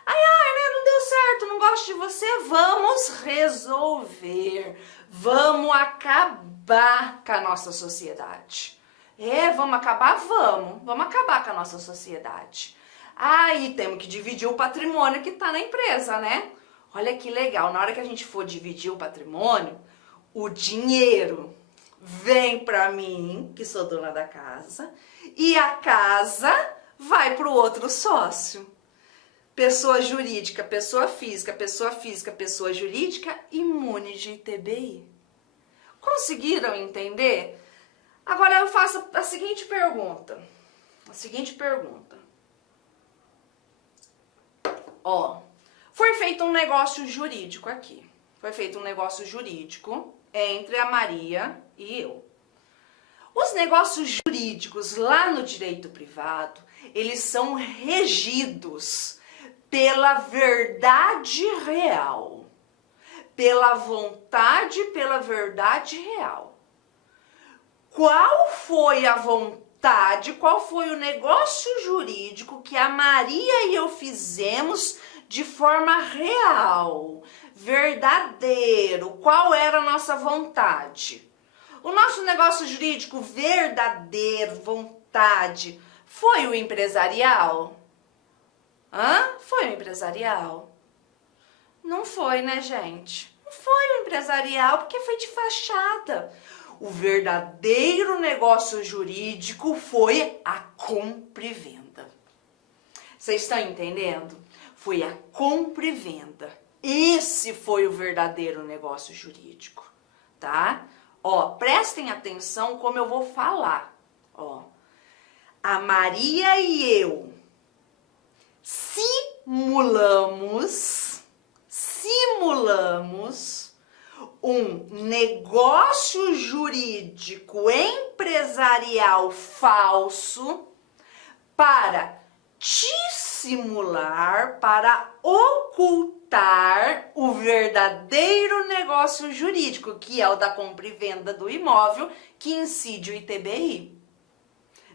Ai, né? Não deu certo, não gosto de você. Vamos resolver. Vamos acabar com a nossa sociedade. Vamos acabar? Vamos acabar com a nossa sociedade. Aí temos que dividir o patrimônio que tá na empresa, né? Olha que legal, na hora que a gente for dividir o patrimônio, o dinheiro vem para mim, que sou dona da casa, e a casa vai para o outro sócio. Pessoa jurídica, pessoa física, pessoa física, pessoa jurídica, imune de ITBI. Conseguiram entender? Agora eu faço a seguinte pergunta. Ó, foi feito um negócio jurídico aqui. Foi feito um negócio jurídico entre a Maria e eu. Os negócios jurídicos lá no direito privado, eles são regidos pela verdade real. Pela vontade, pela verdade real. Qual foi a vontade, qual foi o negócio jurídico que a Maria e eu fizemos de forma real, verdadeiro? Qual era a nossa vontade? O nosso negócio jurídico verdadeiro, vontade, foi o empresarial? Foi o empresarial? Não foi, né, gente? Não foi o empresarial, porque foi de fachada. O verdadeiro negócio jurídico foi a compra e venda. Vocês estão entendendo? Foi a compra e venda. Esse foi o verdadeiro negócio jurídico, tá? Ó, prestem atenção como eu vou falar. Ó, a Maria e eu simulamos um negócio jurídico empresarial falso para dissimular, para ocultar o verdadeiro negócio jurídico, que é o da compra e venda do imóvel, que incide o ITBI.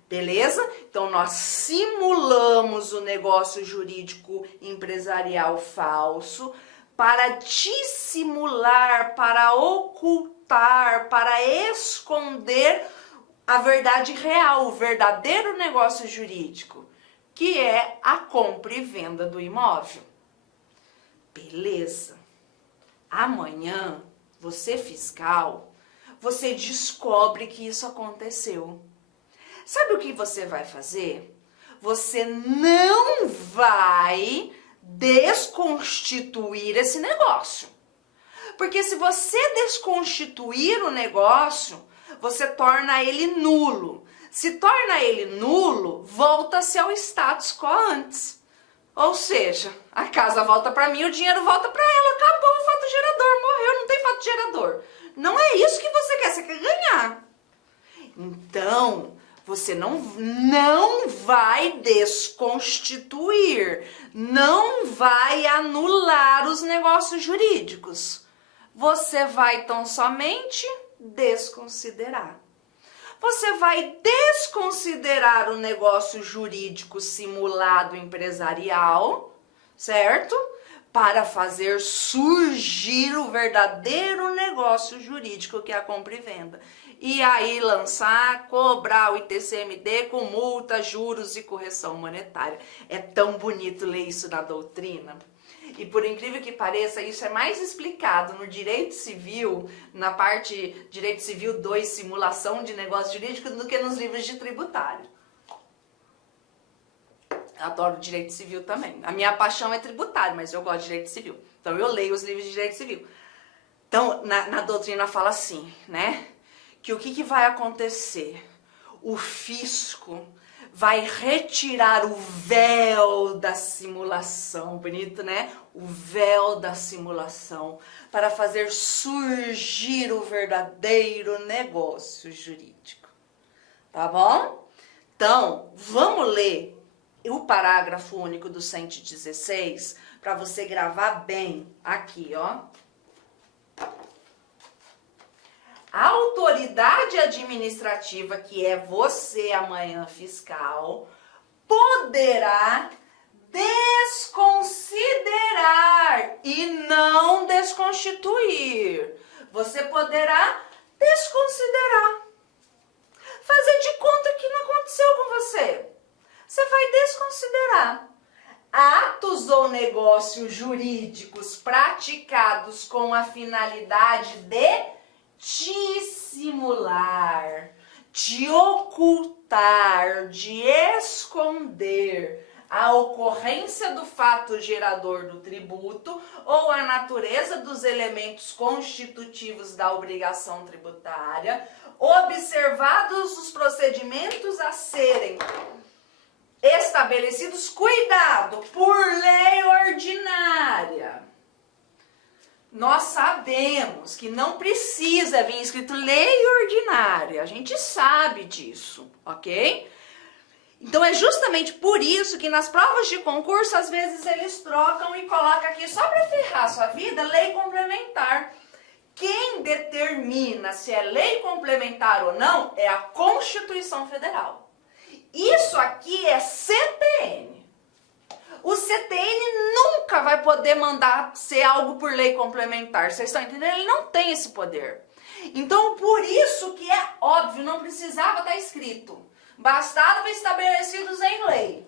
Beleza? Então, nós simulamos o negócio jurídico empresarial falso para dissimular, para ocultar, para esconder a verdade real, o verdadeiro negócio jurídico, que é a compra e venda do imóvel. Beleza? Amanhã, você fiscal, você descobre que isso aconteceu. Sabe o que você vai fazer? Você não vai desconstituir esse negócio. Porque se você desconstituir o negócio, você torna ele nulo. Se torna ele nulo, volta-se ao status quo antes. Ou seja, a casa volta para mim, o dinheiro volta para ela, acabou o fato gerador, morreu, não tem fato gerador. Não é isso que você quer ganhar. Então, você não vai desconstituir, não vai anular os negócios jurídicos. Você vai tão somente desconsiderar. Você vai desconsiderar o negócio jurídico simulado empresarial, certo? Para fazer surgir o verdadeiro negócio jurídico que é a compra e venda. E aí lançar, cobrar o ITCMD com multa, juros e correção monetária. É tão bonito ler isso na doutrina. E por incrível que pareça, isso é mais explicado no direito civil, na parte direito civil 2, simulação de negócio jurídico, do que nos livros de tributário. Adoro direito civil também. A minha paixão é tributário, mas eu gosto de direito civil. Então eu leio os livros de direito civil. Então, na doutrina fala assim, né? Que o que vai acontecer? O fisco vai retirar o véu da simulação, bonito, né? O véu da simulação, para fazer surgir o verdadeiro negócio jurídico. Tá bom? Então, vamos ler o parágrafo único do 116 para você gravar bem aqui, ó. A autoridade administrativa, que é você, amanhã fiscal, poderá desconsiderar e não desconstituir. Você poderá desconsiderar. Fazer de conta que não aconteceu com você. Você vai desconsiderar atos ou negócios jurídicos praticados com a finalidade de dissimular, de ocultar, de esconder a ocorrência do fato gerador do tributo ou a natureza dos elementos constitutivos da obrigação tributária, observados os procedimentos a serem estabelecidos, cuidado, por lei ordinária. Nós sabemos que não precisa vir escrito lei ordinária, a gente sabe disso, ok? Então é justamente por isso que nas provas de concurso, às vezes eles trocam e colocam aqui, só para ferrar a sua vida, lei complementar. Quem determina se é lei complementar ou não é a Constituição Federal. Isso aqui é CTN. O CTN nunca vai poder mandar ser algo por lei complementar. Vocês estão entendendo? Ele não tem esse poder. Então, por isso que é óbvio, não precisava estar escrito. Bastava estabelecidos em lei.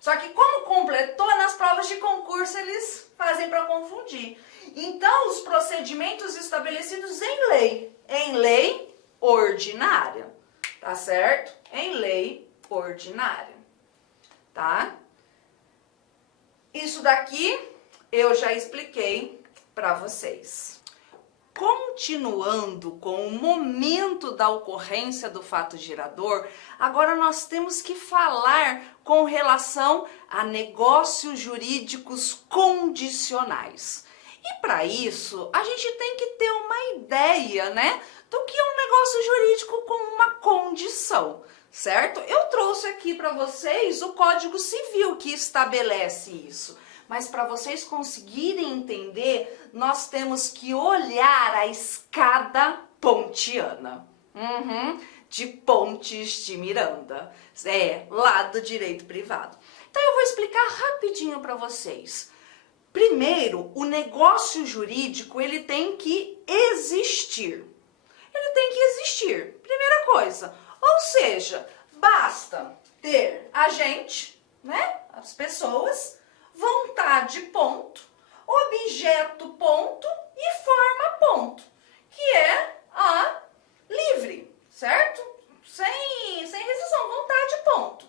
Só que como completou, nas provas de concurso eles fazem para confundir. Então, os procedimentos estabelecidos em lei ordinária, tá certo? Em lei ordinária, tá? Isso daqui eu já expliquei para vocês. Continuando com o momento da ocorrência do fato gerador, agora nós temos que falar com relação a negócios jurídicos condicionais. E para isso, a gente tem que ter uma ideia, né, do que é um negócio jurídico com uma condição, certo? Eu trouxe aqui para vocês o Código Civil que estabelece isso. Mas para vocês conseguirem entender, nós temos que olhar a escada pontiana. De Pontes de Miranda. Lá do direito privado. Então eu vou explicar rapidinho para vocês. Primeiro, o negócio jurídico, ele tem que existir. Ele tem que existir. Primeira coisa. Ou seja, basta ter agente, né? As pessoas, vontade, ponto, objeto, ponto e forma, ponto, que é a livre, certo? Sem restrição, vontade, ponto. O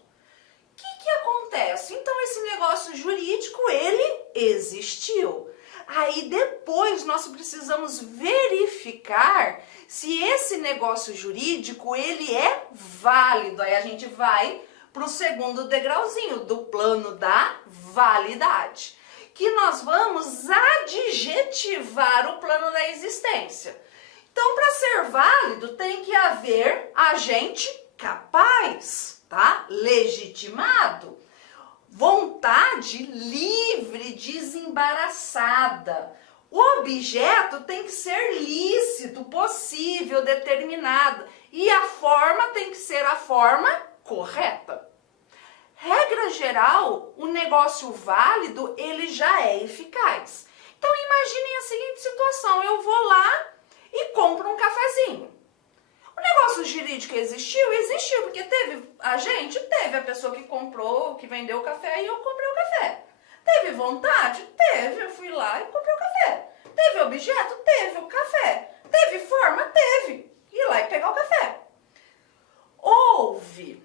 que acontece? Então, esse negócio jurídico, ele existiu. Aí, depois, nós precisamos verificar se esse negócio jurídico, ele é válido. Aí, a gente vai para o segundo degrauzinho do plano da validade, que nós vamos adjetivar o plano da existência. Então, para ser válido, tem que haver agente capaz, tá? Legitimado. Vontade livre, desembaraçada. O objeto tem que ser lícito, possível, determinado. E a forma tem que ser a forma correta. Regra geral, o negócio válido, ele já é eficaz. Então, imaginem a seguinte situação. Eu vou lá e compro um cafezinho. O negócio jurídico existiu? Existiu, porque teve a gente, teve a pessoa que comprou, que vendeu o café e eu comprei o café. Teve vontade? Teve, eu fui lá e comprei o café. Teve objeto? Teve o café. Teve forma? Teve. Ir lá e pegar o café. Houve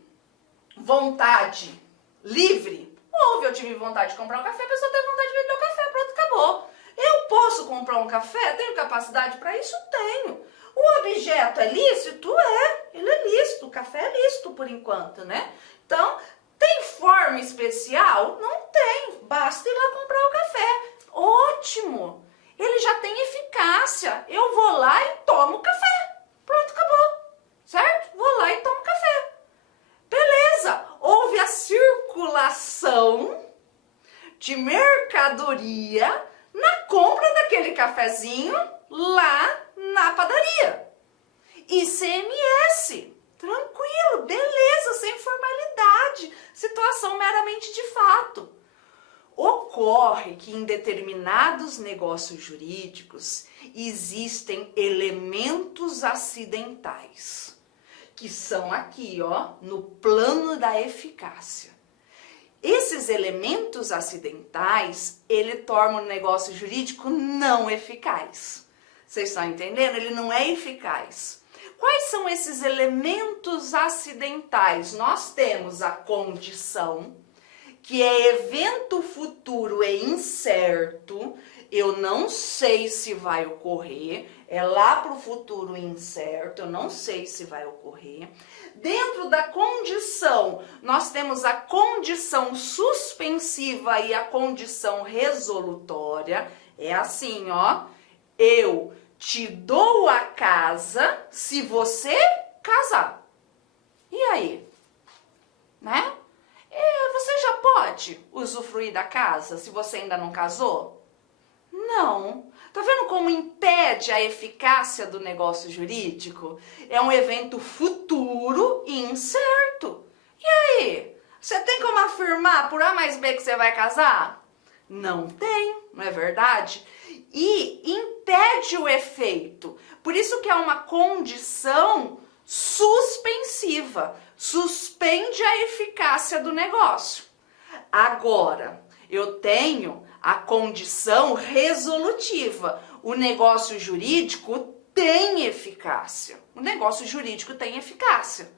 vontade livre? Houve, eu tive vontade de comprar um café, a pessoa teve vontade de vender o café, pronto, acabou. Eu posso comprar um café? Tenho capacidade para isso? Tenho. O objeto é lícito? Ele é lícito, o café é lícito por enquanto, né? Então, tem forma especial? Não tem, basta ir lá comprar o café. Ótimo, ele já tem eficácia, eu vou lá e tomo café, pronto, acabou, certo? Vou lá e tomo café. Beleza, houve a circulação de mercadoria na compra daquele cafezinho lá na padaria. ICMS, tranquilo, beleza, sem formalidade, situação meramente de fato. Ocorre que em determinados negócios jurídicos existem elementos acidentais, que são aqui, ó, no plano da eficácia. Esses elementos acidentais, ele torna o negócio jurídico não eficaz. Vocês estão entendendo? Ele não é eficaz. Quais são esses elementos acidentais? Nós temos a condição, que é evento futuro e incerto. Eu não sei se vai ocorrer, é lá para o futuro incerto, eu não sei se vai ocorrer. Dentro da condição, nós temos a condição suspensiva e a condição resolutória. É assim, ó, eu te dou a casa se você casar. E aí? Né? Você já pode usufruir da casa se você ainda não casou? Não. Tá vendo como impede a eficácia do negócio jurídico? É um evento futuro e incerto. E aí? Você tem como afirmar por A mais B que você vai casar? Não tem, não é verdade? E impede o efeito. Por isso que é uma condição suspensiva. Suspende a eficácia do negócio. Agora, eu tenho a condição resolutiva. O negócio jurídico tem eficácia. O negócio jurídico tem eficácia.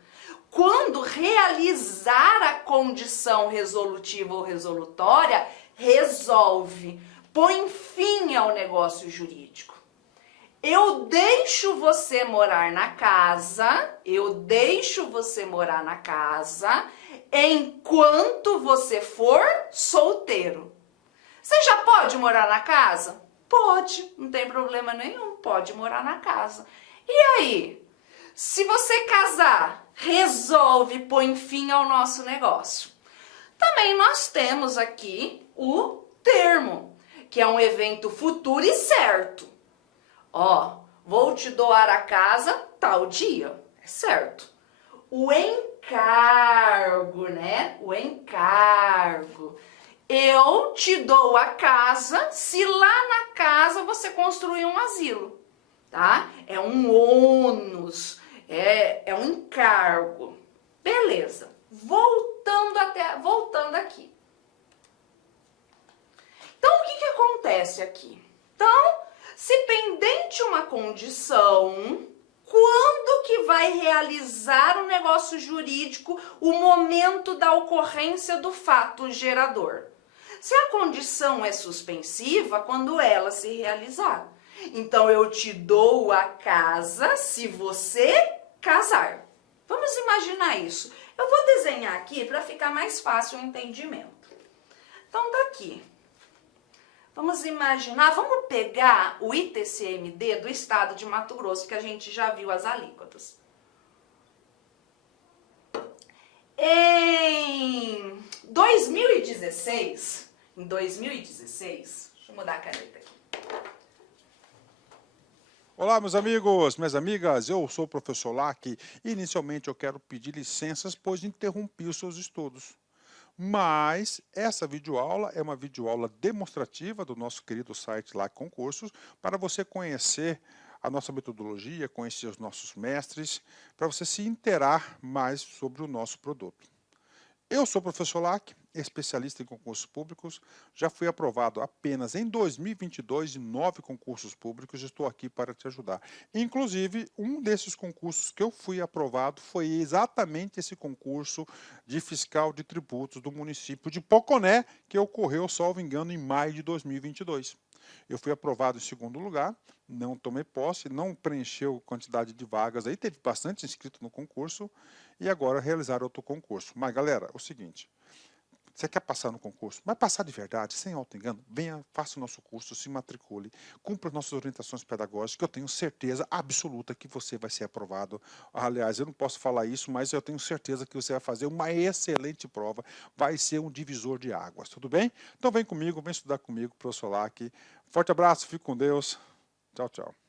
Quando realizar a condição resolutiva ou resolutória, resolve, põe fim ao negócio jurídico. Eu deixo você morar na casa, enquanto você for solteiro. Você já pode morar na casa? Pode, não tem problema nenhum, pode morar na casa. E aí? Se você casar, resolve, põe fim ao nosso negócio. Também nós temos aqui o termo, que é um evento futuro e certo. Ó, vou te doar a casa tal dia, é certo. O encargo, né? O encargo. Eu te dou a casa se lá na casa você construir um asilo, tá? É um ônus, é um encargo. Beleza. Voltando aqui. Então, o que acontece aqui? Então, se pendente uma condição, quando que vai realizar o negócio jurídico, o momento da ocorrência do fato gerador? Se a condição é suspensiva, quando ela se realizar. Então, eu te dou a casa se você casar. Vamos imaginar isso. Eu vou desenhar aqui para ficar mais fácil o entendimento. Então, daqui. Vamos imaginar, vamos pegar o ITCMD do estado de Mato Grosso, que a gente já viu as alíquotas. Em 2016, deixa eu mudar a caneta aqui. Olá, meus amigos, minhas amigas, eu sou o professor Lac e inicialmente eu quero pedir licenças, pois interrompi os seus estudos. Mas essa videoaula é uma videoaula demonstrativa do nosso querido site Lac Concursos, para você conhecer a nossa metodologia, conhecer os nossos mestres, para você se inteirar mais sobre o nosso produto. Eu sou o professor Lac, especialista em concursos públicos, já fui aprovado apenas em 2022 em 9 concursos públicos e estou aqui para te ajudar. Inclusive, um desses concursos que eu fui aprovado foi exatamente esse concurso de fiscal de tributos do município de Poconé, que ocorreu, salvo engano, em maio de 2022. Eu fui aprovado em segundo lugar, não tomei posse, não preencheu quantidade de vagas, aí teve bastante inscrito no concurso e agora realizaram outro concurso. Mas galera, é o seguinte, você quer passar no concurso, mas passar de verdade, sem auto-engano, venha, faça o nosso curso, se matricule, cumpra as nossas orientações pedagógicas, que eu tenho certeza absoluta que você vai ser aprovado. Aliás, eu não posso falar isso, mas eu tenho certeza que você vai fazer uma excelente prova, vai ser um divisor de águas, tudo bem? Então vem comigo, vem estudar comigo, professor Lac. Forte abraço, fique com Deus. Tchau, tchau.